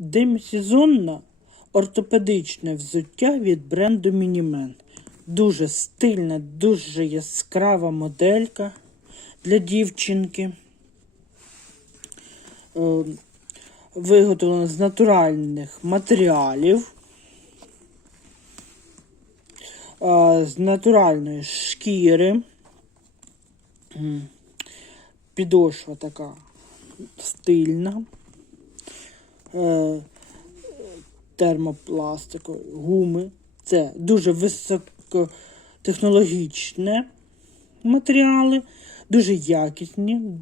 демісезонне ортопедичне взуття від бренду Мінімен. Дуже стильна, дуже яскрава моделька для дівчинки. Е, Виготовлена з натуральних матеріалів, е, з натуральної шкіри. Підошва така стильна. Е, термопластикові гуми. Це дуже високотехнологічні матеріали, дуже якісні.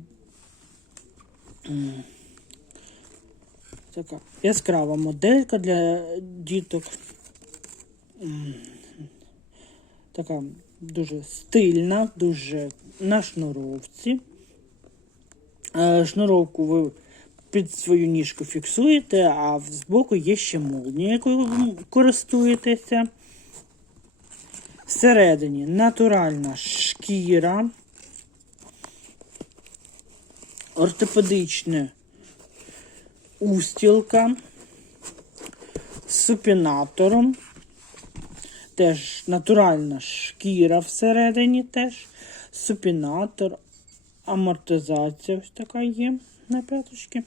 Така яскрава моделька для діток. Така дуже стильна, дуже на шнуровці. Е, Шнуровку ви під свою ніжку фіксуєте, а збоку є ще молнія, якою ви користуєтеся. Всередині натуральна шкіра, ортопедична устілка з супінатором. Теж натуральна шкіра всередині теж. Супінатор, амортизація ось така є на п'яточки.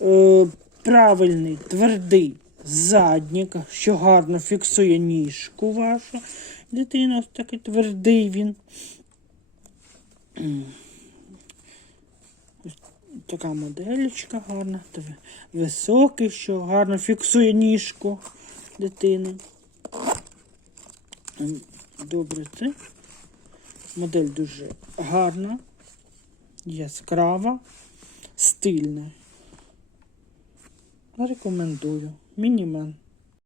Е, правильний твердий заднік, що гарно фіксує ніжку вашу. Дитина ось такий твердий він. Ось Така моделька гарна, високий, що гарно фіксує ніжку дитини. Добре, це. Модель дуже гарна, яскрава, стильна. Рекомендую. Мінімен.